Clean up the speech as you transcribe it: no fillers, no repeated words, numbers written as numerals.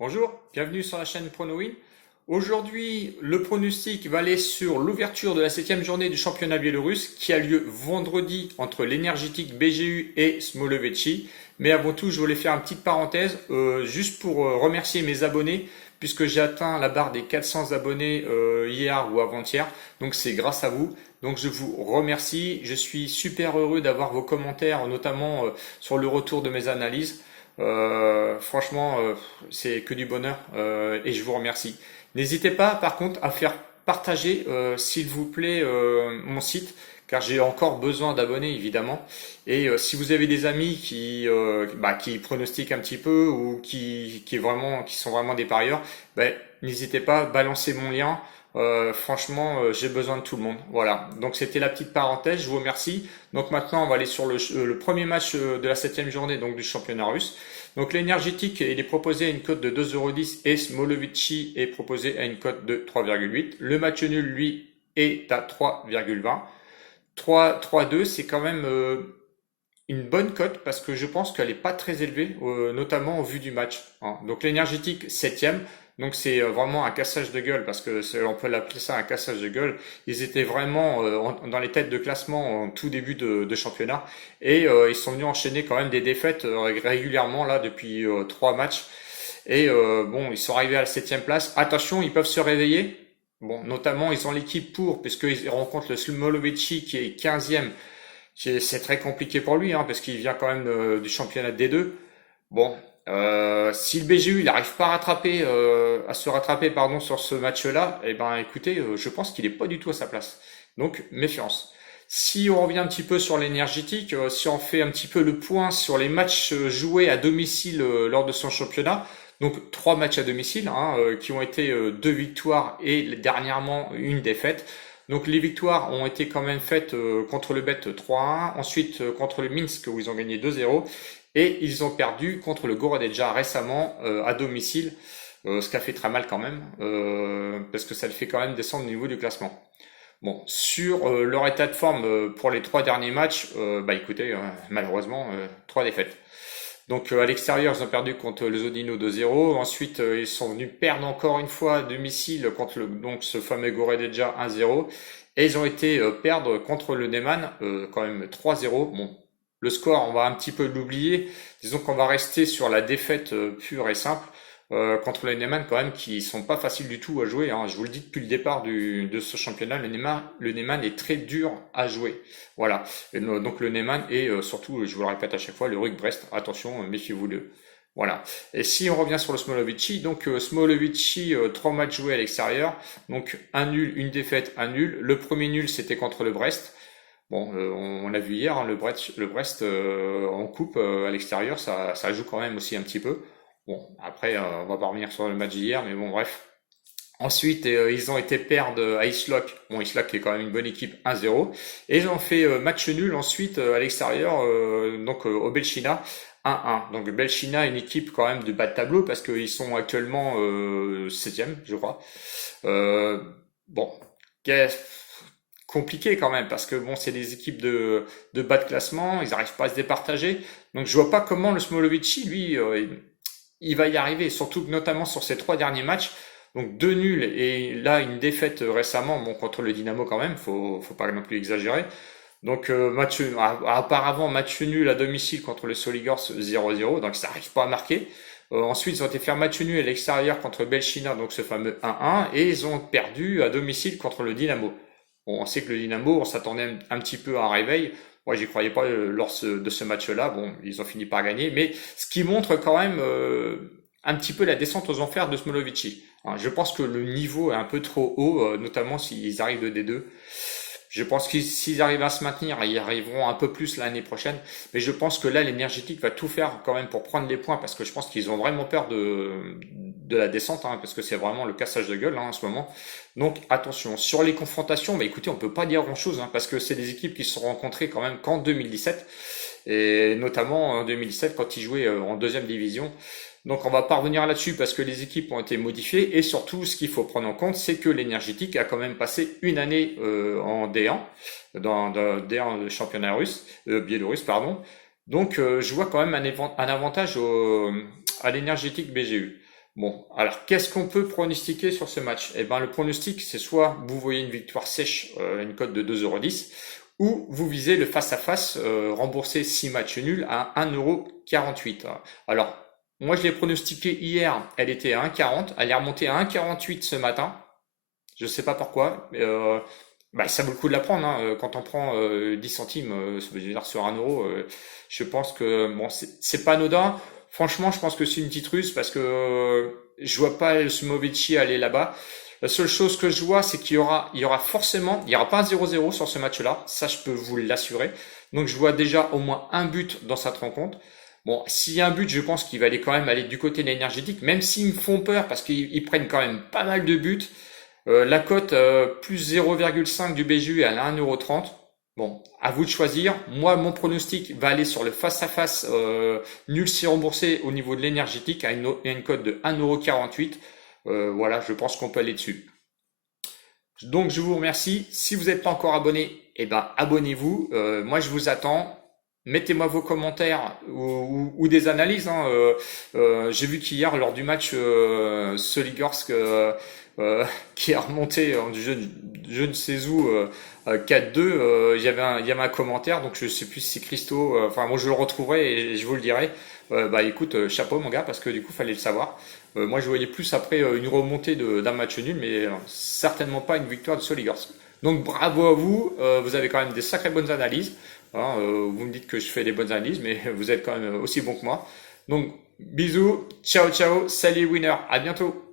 Bonjour, bienvenue sur la chaîne PronoWin. Aujourd'hui, le pronostic va aller sur l'ouverture de la septième journée du championnat biélorusse qui a lieu vendredi entre l'Énergétique BGU et Smolevechi. Mais avant tout, je voulais faire une petite parenthèse juste pour remercier mes abonnés puisque j'ai atteint la barre des 400 abonnés hier ou avant-hier. Donc c'est grâce à vous. Donc je vous remercie. Je suis super heureux d'avoir vos commentaires, notamment sur le retour de mes analyses. Franchement, c'est que du bonheur et je vous remercie. N'hésitez pas, par contre, à faire partager, s'il vous plaît, mon site, car j'ai encore besoin d'abonnés, évidemment. Et si vous avez des amis qui pronostiquent un petit peu ou qui sont vraiment des parieurs, ben, n'hésitez pas, balancez mon lien. Franchement, j'ai besoin de tout le monde. Voilà. Donc c'était la petite parenthèse. Je vous remercie. Donc maintenant, on va aller sur le premier match de la septième journée donc du championnat russe. Donc l'énergétique, il est proposé à une cote de 2,10 € et Smolovici est proposé à une cote de 3,8. Le match nul, lui, est à 3,20. 3-2, c'est quand même une bonne cote parce que je pense qu'elle n'est pas très élevée, notamment au vu du match, hein. Donc l'énergétique septième, donc c'est vraiment un cassage de gueule parce que on peut l'appeler ça un cassage de gueule. Ils étaient vraiment dans les têtes de classement en tout début de championnat et ils sont venus enchaîner quand même des défaites régulièrement là depuis trois matchs. Et bon, ils sont arrivés à la septième place. Attention, ils peuvent se réveiller. Bon, notamment, ils ont l'équipe pour, puisqu'ils rencontrent le Smolovici qui est 15e. C'est très compliqué pour lui, hein, parce qu'il vient quand même du championnat D2. Bon, si le BGU il n'arrive pas à se rattraper pardon, sur ce match-là, eh ben écoutez, je pense qu'il n'est pas du tout à sa place. Donc méfiance. Si on revient un petit peu sur l'énergétique, si on fait un petit peu le point sur les matchs joués à domicile lors de son championnat, donc trois matchs à domicile hein, qui ont été deux victoires et dernièrement une défaite. Donc les victoires ont été quand même faites contre le BET 3-1, ensuite contre le Minsk où ils ont gagné 2-0 et ils ont perdu contre le Gorodeja récemment à domicile, ce qui a fait très mal quand même parce que ça le fait quand même descendre au niveau du classement. Bon, sur leur état de forme pour les trois derniers matchs, bah écoutez, malheureusement, trois défaites. Donc à l'extérieur, ils ont perdu contre le Zodino 2-0. Ensuite, ils sont venus perdre encore une fois à domicile contre donc ce fameux Goredeja 1-0. Et ils ont été perdre contre le Neyman quand même 3-0. Bon, le score, on va un petit peu l'oublier. Disons qu'on va rester sur la défaite pure et simple contre les Neyman quand même qui sont pas faciles du tout à jouer, hein. Je vous le dis depuis le départ de ce championnat, le Neyman est très dur à jouer. Voilà. Donc le Neyman et surtout, je vous le répète à chaque fois, le RUC Brest, attention, méfiez-vous d'eux. Voilà. Et si on revient sur le Smolovici, donc Smolovici, trois matchs joués à l'extérieur, donc un nul, une défaite, un nul. Le premier nul, c'était contre le Brest. Bon, on l'a vu hier, hein, le Brest en coupe à l'extérieur, ça joue quand même aussi un petit peu. Bon, après, on va pas revenir sur le match d'hier, mais bon, bref. Ensuite, ils ont été perdre à Islok. Bon, Islok qui est quand même une bonne équipe 1-0. Et ils ont fait match nul ensuite à l'extérieur, donc au Belchina 1-1. Donc Belchina, une équipe quand même de bas de tableau parce qu'ils sont actuellement 7e, je crois. Euh, bon, compliqué quand même parce que bon, c'est des équipes de bas de classement, ils n'arrivent pas à se départager. Donc je vois pas comment le Smolovici, lui, il va y arriver, surtout que notamment sur ces trois derniers matchs. Donc deux nuls et là une défaite récemment, bon contre le Dynamo quand même, faut pas non plus exagérer. Donc auparavant match nul à domicile contre le Soligorsk 0-0, donc ça n'arrive pas à marquer. Ensuite ils ont été faire match nul à l'extérieur contre Belchina, donc ce fameux 1-1, et ils ont perdu à domicile contre le Dynamo. Bon, on sait que le Dynamo, on s'attendait un petit peu à un réveil. Moi, j'y croyais pas lors de ce match-là. Bon, ils ont fini par gagner, mais ce qui montre quand même un petit peu la descente aux enfers de Smolovici, hein. Je pense que le niveau est un peu trop haut, notamment s'ils arrivent de D2. Je pense que s'ils arrivent à se maintenir, ils arriveront un peu plus l'année prochaine. Mais je pense que là, l'énergétique va tout faire quand même pour prendre les points parce que je pense qu'ils ont vraiment peur de la descente, hein, parce que c'est vraiment le cassage de gueule hein, en ce moment. Donc attention, sur les confrontations, bah, écoutez, on peut pas dire grand-chose hein, parce que c'est des équipes qui se sont rencontrées quand même qu'en 2017 et notamment en 2017 quand ils jouaient en deuxième division. Donc on va pas revenir là-dessus parce que les équipes ont été modifiées et surtout ce qu'il faut prendre en compte c'est que l'énergétique a quand même passé une année en D1 dans D1 de championnat russe, biélorusse pardon. Donc je vois quand même un avantage à l'énergétique BGU. Bon, alors qu'est-ce qu'on peut pronostiquer sur ce match? Eh ben, le pronostic, c'est soit vous voyez une victoire sèche, une cote de 2,10 €, ou vous visez le face-à-face, rembourser 6 matchs nuls à 1,48 €. Alors, moi je l'ai pronostiqué hier, elle était à 1,40, elle est remontée à 1,48 ce matin. Je sais pas pourquoi, mais bah, ça vaut le coup de la prendre, hein. Quand on prend 10 centimes, je veux dire sur 1 €, je pense que bon, c'est pas anodin. Franchement, je pense que c'est une petite ruse parce que je vois pas le Sumovici aller là-bas. La seule chose que je vois, c'est il y aura forcément, il y aura pas un 0-0 sur ce match-là. Ça, je peux vous l'assurer. Donc, je vois déjà au moins un but dans cette rencontre. Bon, s'il y a un but, je pense qu'il va aller quand même aller du côté de l'énergétique, même s'ils me font peur parce qu'ils prennent quand même pas mal de buts. La cote plus 0,5 du BJU, elle est à 1,30 €. Bon, à vous de choisir. Moi, mon pronostic va aller sur le face-à-face nul si remboursé au niveau de l'énergétique à une cote de 1,48 €. Voilà, je pense qu'on peut aller dessus. Donc, je vous remercie. Si vous n'êtes pas encore abonné, eh ben, abonnez-vous. Moi, je vous attends. Mettez-moi vos commentaires ou des analyses, hein. J'ai vu qu'hier, lors du match Soligorsk, qui est remonté en je ne sais où, 4-2, il y avait un commentaire, donc je sais plus si c'est Christo, enfin moi je le retrouverai et je vous le dirai. Bah écoute, chapeau mon gars, parce que du coup fallait le savoir. Moi je voyais plus après une remontée d'un match nul, mais certainement pas une victoire de Soligorsk. Donc bravo à vous, vous avez quand même des sacrées bonnes analyses. Hein, vous me dites que je fais des bonnes analyses, mais vous êtes quand même aussi bon que moi. Donc bisous, ciao ciao, salut winner, à bientôt.